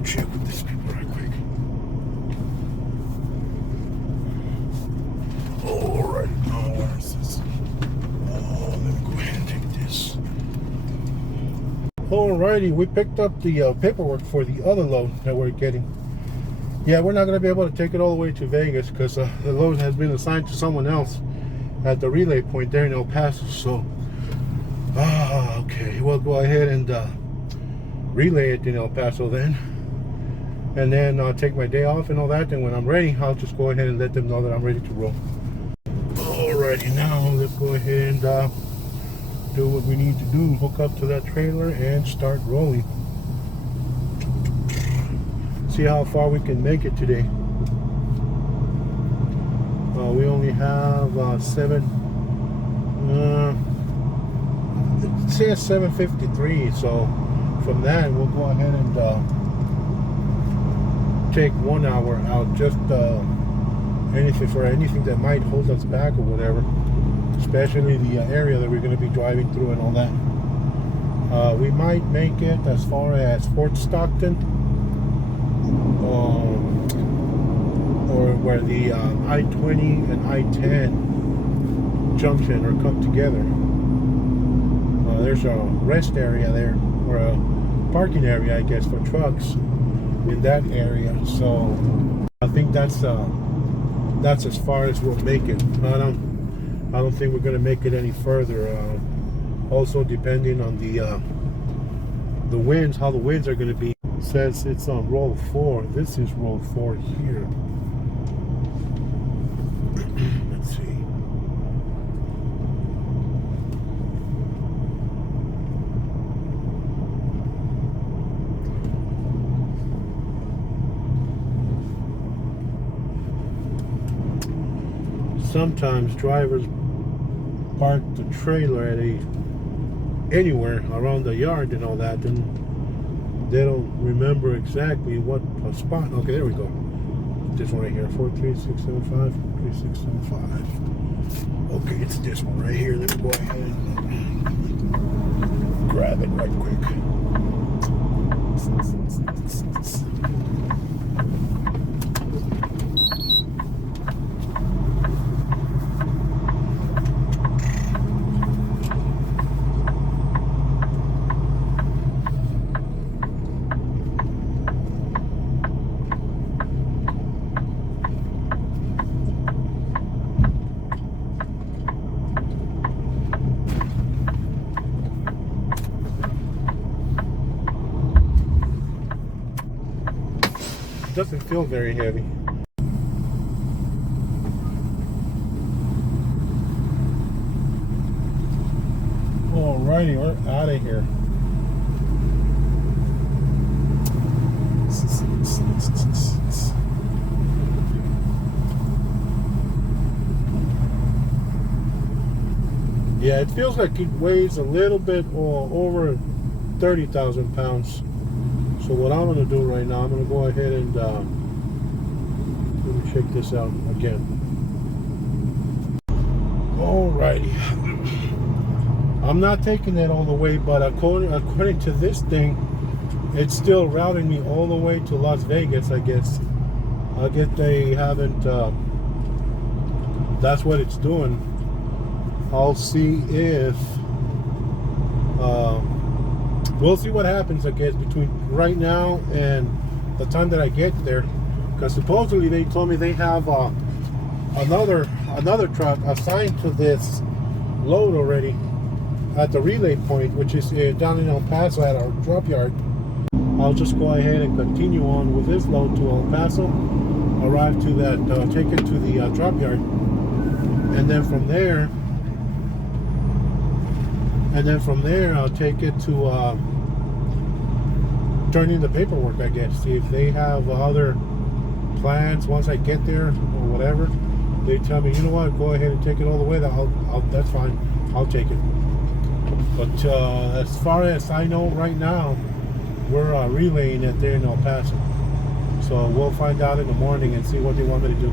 go check with these people right quick. Alright, now where is this? Let me go ahead and take this. Alrighty, we picked up the paperwork for the other load that we're getting. Yeah, we're not going to be able to take it all the way to Vegas because the load has been assigned to someone else at the relay point there in El Paso. So, okay, we'll go ahead and relay it in El Paso then. And then I'll take my day off and all that. And when I'm ready, I'll just go ahead and let them know that I'm ready to roll. Alrighty, now let's go ahead and do what we need to do. Hook up to that trailer and start rolling. See how far we can make it today. We only have it says 7:53, so from that we'll go ahead and take 1 hour out, just anything that might hold us back or whatever, especially the area that we're going to be driving through and all that. We might make it as far as Fort Stockton, or where the I-20 and I-10 junction or come together. There's a rest area there, or a parking area, I guess, for trucks in that area. So I think that's as far as we'll make it. I don't think we're going to make it any further. Also, depending on the winds, how the winds are going to be. It says it's on roll 4. This is roll 4 here. Let's see. Sometimes drivers park the trailer at anywhere around the yard and all that, and they don't remember exactly what spot. Okay, there we go. This one right here, 43675, 3675. Okay, it's this one right here. Let me go ahead and grab it right quick. Doesn't feel very heavy. Alrighty, we're out of here. Yeah, it feels like it weighs a little bit over 30,000 pounds. So what I'm going to do right now, I'm going to go ahead and let me check this out again. Alrighty. I'm not taking it all the way, but according to this thing, it's still routing me all the way to Las Vegas, I guess. I guess they haven't, that's what it's doing. I'll see if, we'll see what happens, I guess, between right now and the time that I get there. Because supposedly they told me they have another truck assigned to this load already at the relay point, which is down in El Paso at our drop yard. I'll just go ahead and continue on with this load to El Paso, arrive to that, take it to the drop yard, and then from there I'll take it to turn in the paperwork, I guess. See if they have other plans once I get there or whatever. They tell me, you know what, go ahead and take it all the way. That's fine. I'll take it. But as far as I know right now, we're relaying it there in El Paso. So we'll find out in the morning and see what they want me to do.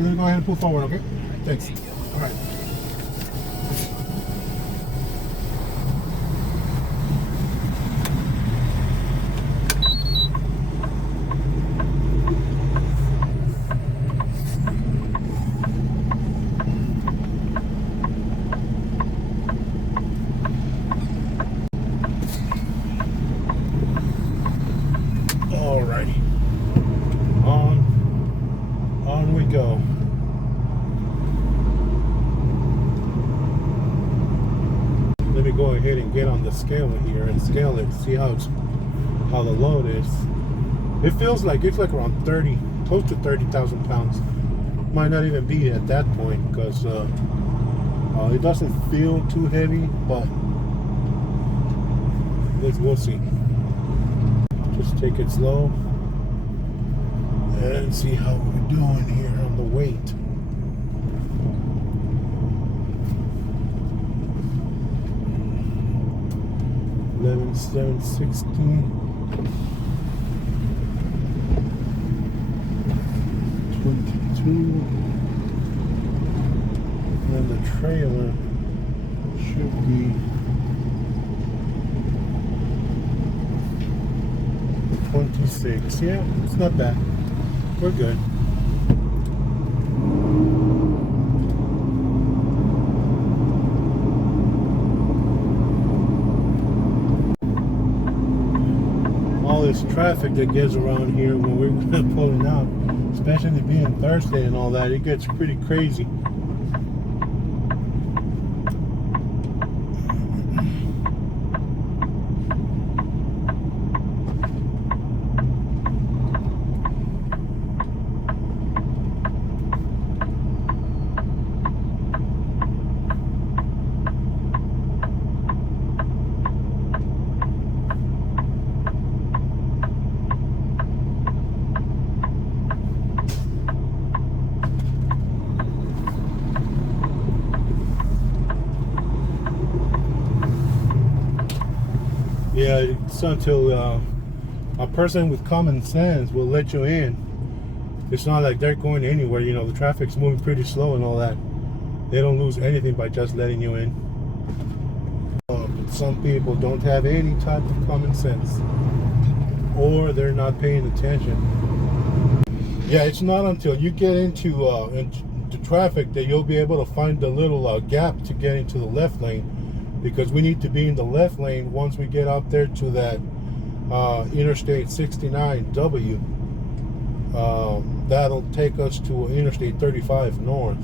right, let me go ahead and pull forward, okay? Thanks. All right. Alrighty. On we go. Let me go ahead and get on the scale here and scale it, see how the load is. It feels like it's like around 30, close to 30,000 pounds. Might not even be at that point because it doesn't feel too heavy, but we'll see. Just take it slow and see how we're doing here on the weight. $11,760. 22. And the trailer should be 26. Yeah, it's not bad. We're good. All this traffic that gets around here when we're pulling out, especially being Thursday and all that, it gets pretty crazy. Yeah, it's until a person with common sense will let you in. It's not like they're going anywhere. You know, the traffic's moving pretty slow and all that. They don't lose anything by just letting you in. But some people don't have any type of common sense, or they're not paying attention. Yeah, it's not until you get into traffic that you'll be able to find the little gap to get into the left lane, because we need to be in the left lane once we get out there to that Interstate 69W. That'll take us to Interstate 35 North.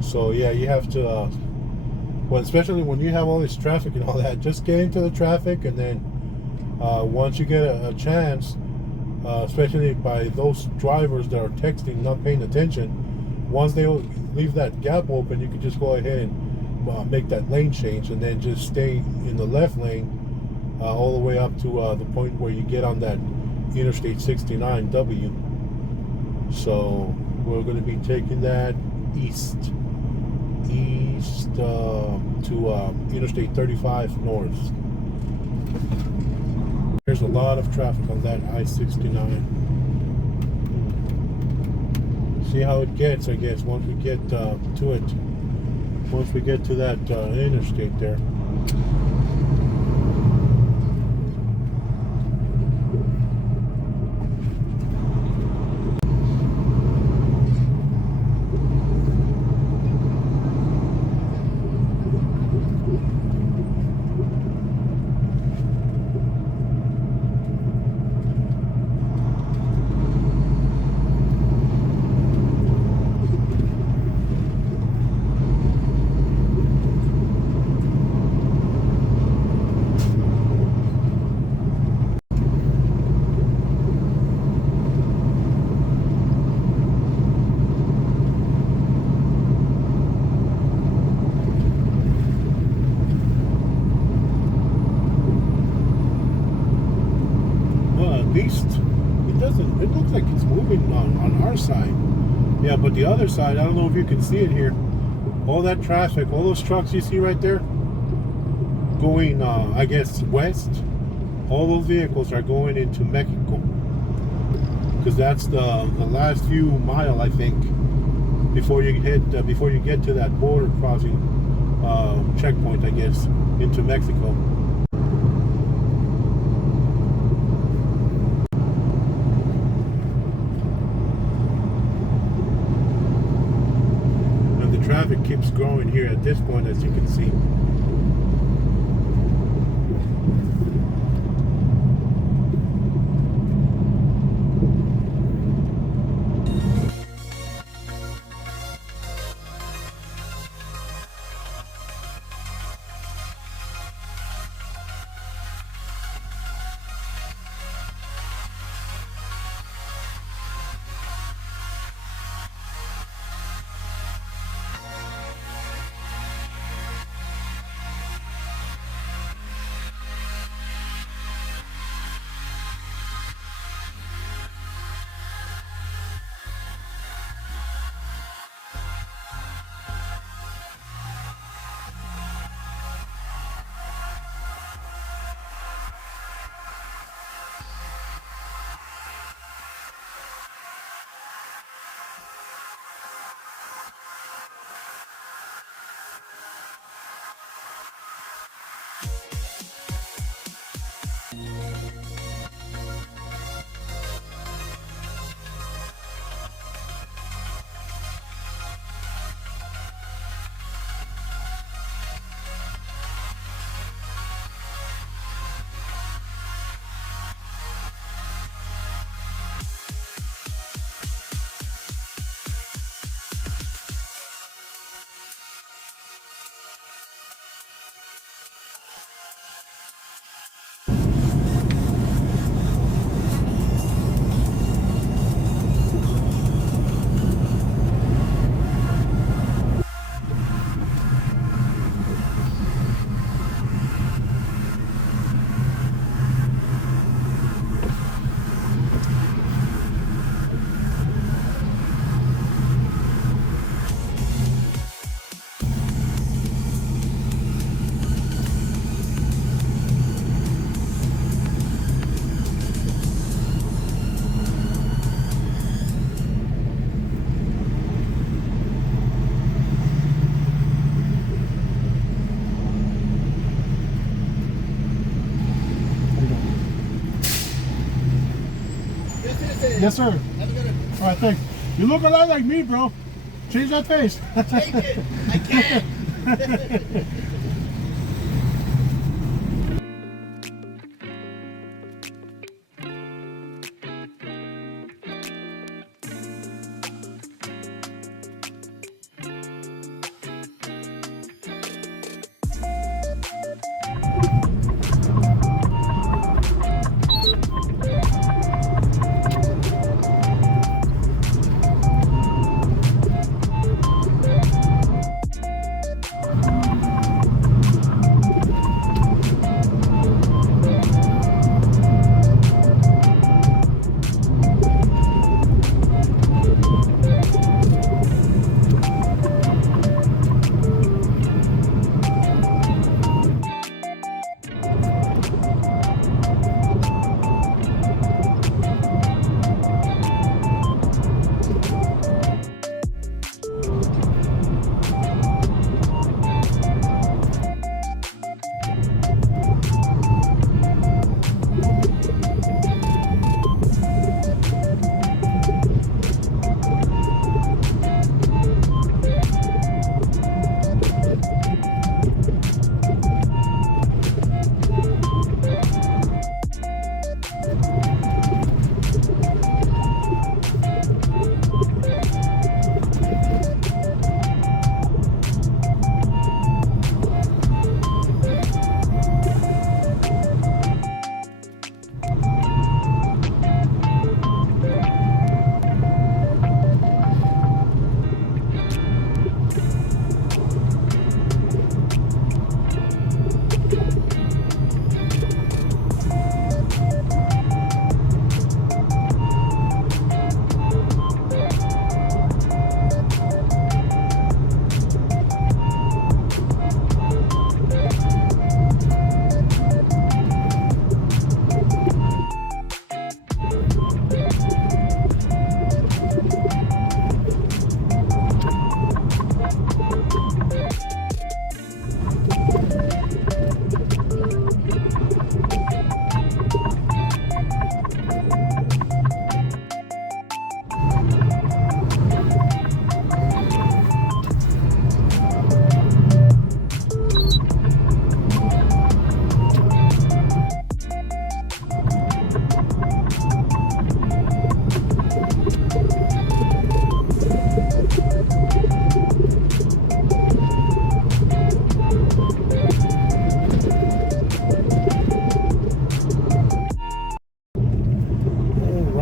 So yeah, you have to, well, especially when you have all this traffic and all that, just get into the traffic, and then once you get a chance, especially by those drivers that are texting, not paying attention, once they leave that gap open, you can just go ahead and make that lane change, and then just stay in the left lane all the way up to the point where you get on that Interstate 69W. So we're going to be taking that east to Interstate 35 North. There's a lot of traffic on that I-69. See how it gets, I guess, once we get to it. Once we get to that interstate there. It looks like it's moving on our side. Yeah, but the other side, I don't know if you can see it here. All that traffic, all those trucks you see right there, going, I guess, west. All those vehicles are going into Mexico, because that's the last few mile, I think, before you get to that border crossing checkpoint, I guess, into Mexico. And the traffic keeps growing here at this point, as you can see. Yes, sir. Have a good one. All right, thanks. You look a lot like me, bro. Change that face. Take it. I can.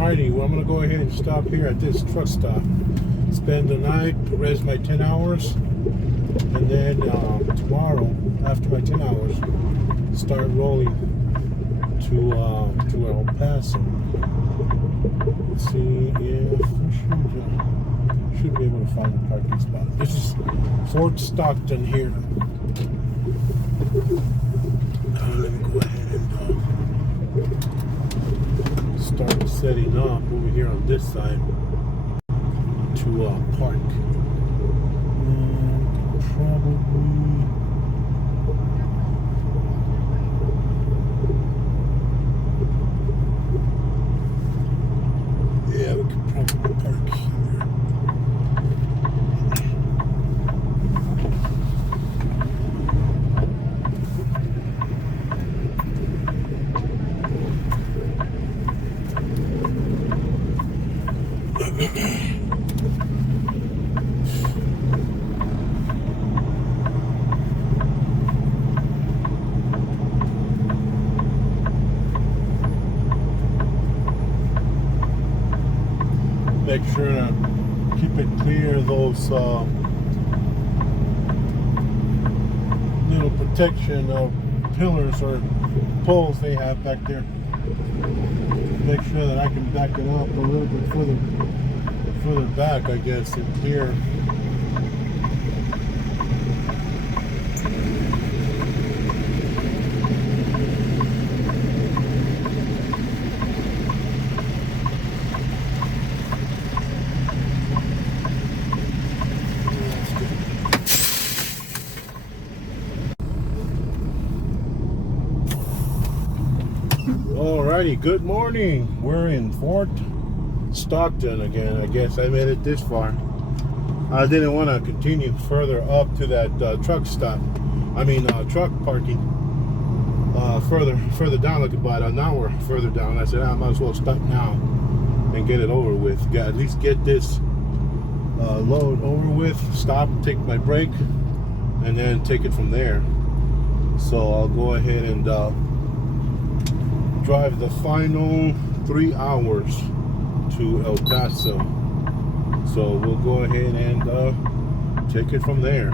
Alrighty, well, I'm gonna go ahead and stop here at this truck stop. Spend the night, rest my 10 hours, and then tomorrow, after my 10 hours, start rolling to El Paso. Let's see if we should be able to find a parking spot. This is Fort Stockton here. Let me go ahead and start setting up over here on this side to park. Probably. Yeah, we could probably park here. Make sure to keep it clear of those little protection pillars or poles they have back there. Make sure that I can back it up a little bit further back, I guess, in here. Alrighty, good morning. We're in Fort Stockton again. I guess I made it this far. I didn't want to continue further up to that truck stop. Truck parking. Further down, like about an hour further down. I said I might as well stop now and get it over with. At least get this load over with. Stop, take my break, and then take it from there. So I'll go ahead and drive the final 3 hours to El Paso. So we'll go ahead and take it from there.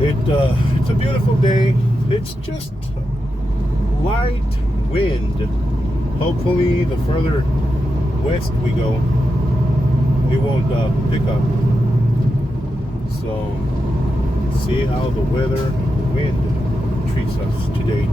It's a beautiful day. It's just light wind. Hopefully, the further west we go, it won't pick up. So, see how the weather, the wind treats us today.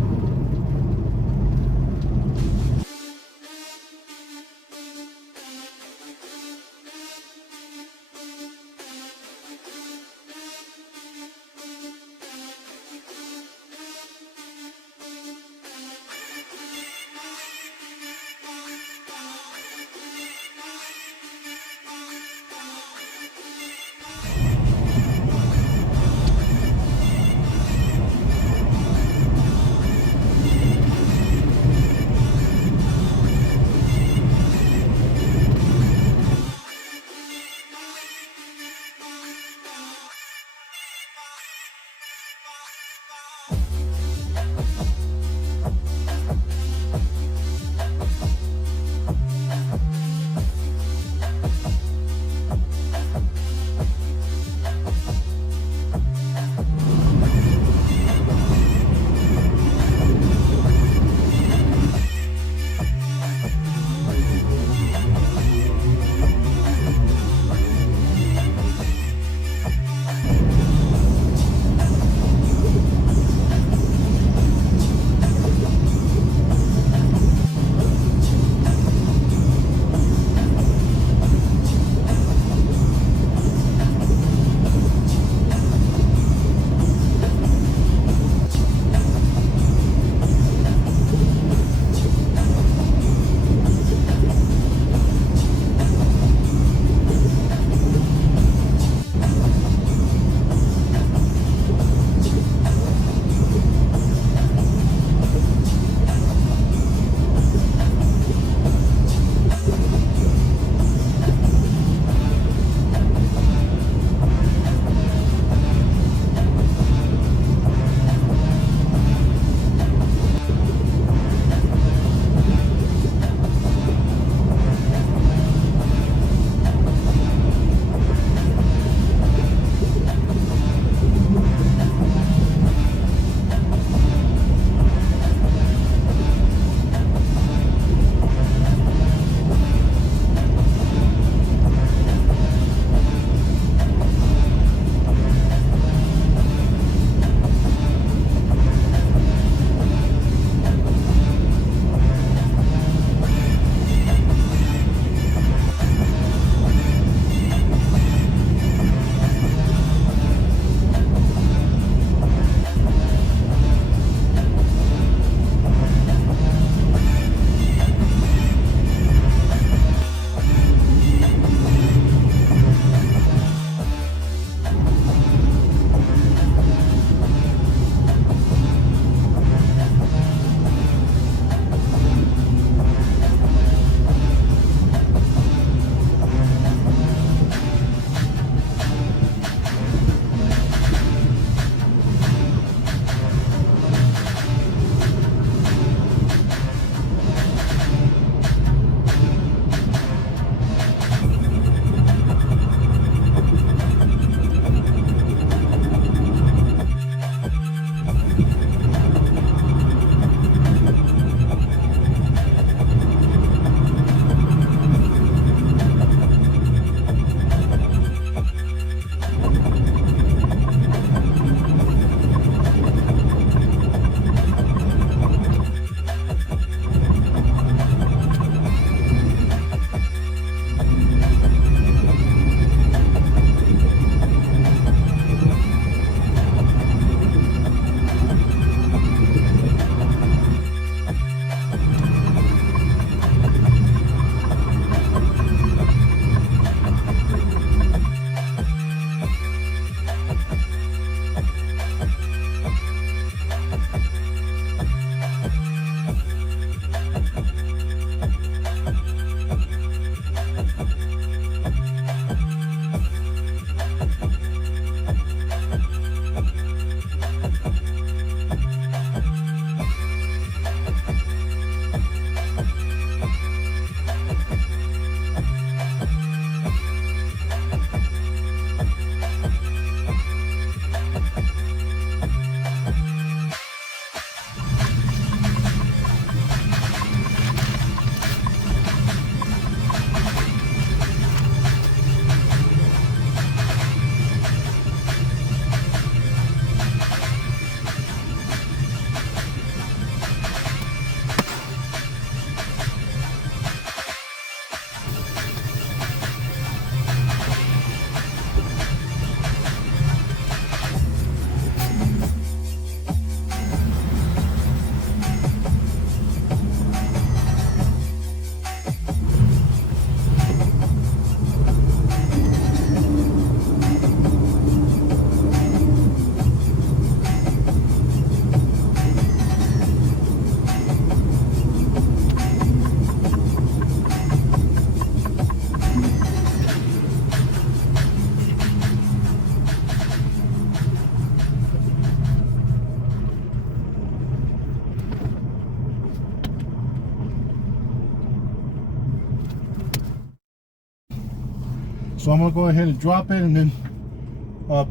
So I'm gonna go ahead and drop it and then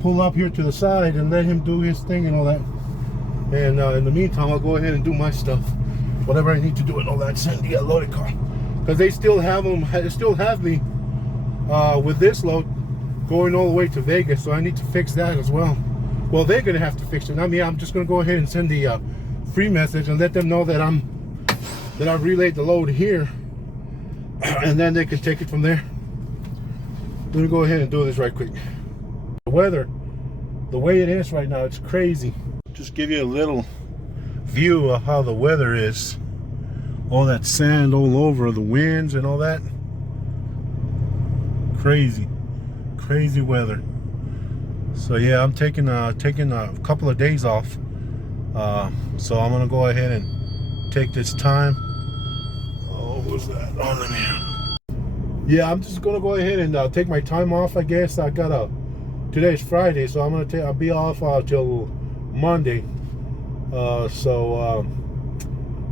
pull up here to the side and let him do his thing and all that. And in the meantime, I'll go ahead and do my stuff, whatever I need to do and all that. Send the loaded car, because they still have them. They still have me with this load going all the way to Vegas, so I need to fix that as well. Well, they're gonna have to fix it. I mean, I'm just gonna go ahead and send the free message and let them know that I've relayed the load here, and then they can take it from there. I'm gonna go ahead and do this right quick. The weather, the way it is right now, it's crazy. Just give you a little view of how the weather is. All that sand all over, the winds and all that. Crazy weather. So yeah, I'm taking a couple of days off. So I'm gonna go ahead and take this time. Oh, what's that? Oh, let me. Yeah, I'm just gonna go ahead and take my time off. I guess today's Friday, so I'll be off till Monday.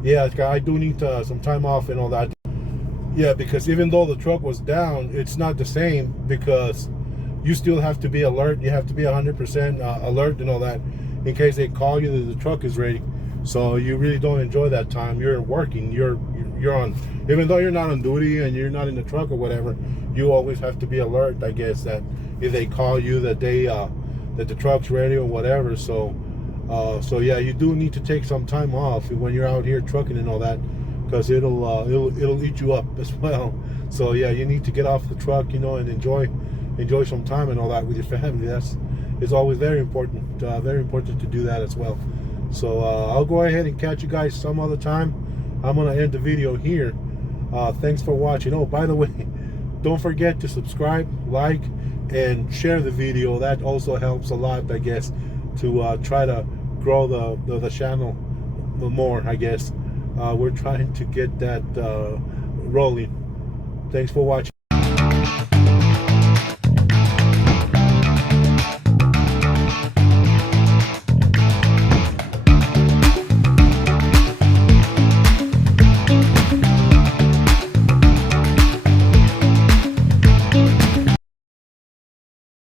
Yeah, I do need some time off and all that. Yeah, because even though the truck was down, it's not the same, because you still have to be alert. You have to be 100% alert and all that, in case they call you that the truck is ready. So you really don't enjoy that time. You're working. You're on. Even though you're not on duty and you're not in the truck or whatever, you always have to be alert. I guess that if they call you that the truck's ready or whatever. So yeah, you do need to take some time off when you're out here trucking and all that, because it'll eat you up as well. So yeah, you need to get off the truck, you know, and enjoy some time and all that with your family. It's always very important to do that as well. So I'll go ahead and catch you guys some other time. I'm gonna end the video here. Thanks for watching. Oh, by the way, don't forget to subscribe, like, and share the video. That also helps a lot, I guess, to try to grow the channel more, I guess. We're trying to get that rolling. Thanks for watching.